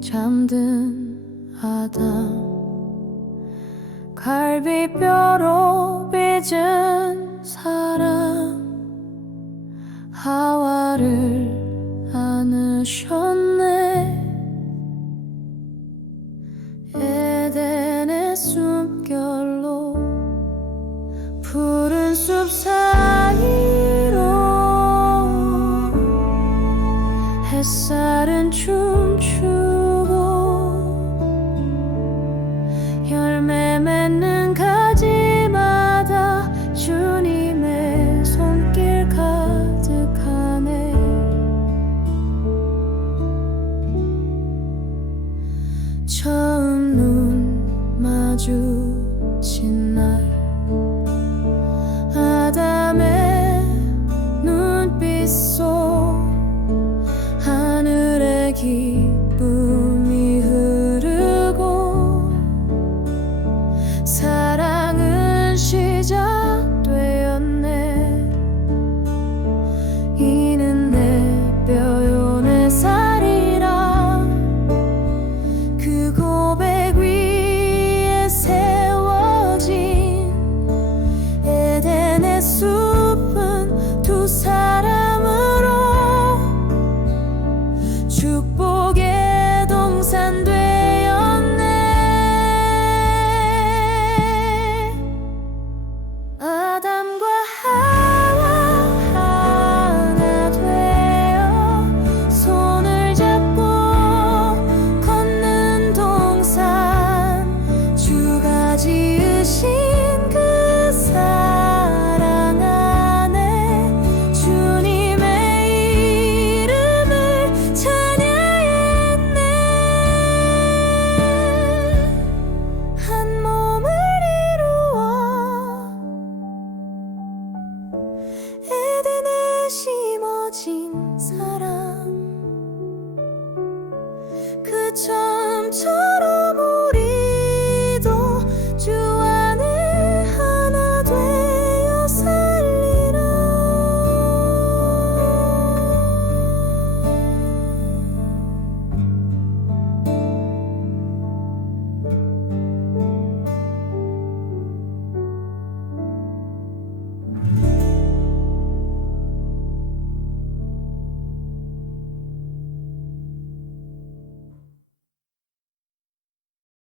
잠든 아담. 갈비뼈로 빚은 사람. 하와를 안으셨네. 에덴의 숨결로 푸 주친 날. 아담의 눈빛 속 하늘의 기쁨 숲은 두 사람으로 축복의 동산 되 그 처음처럼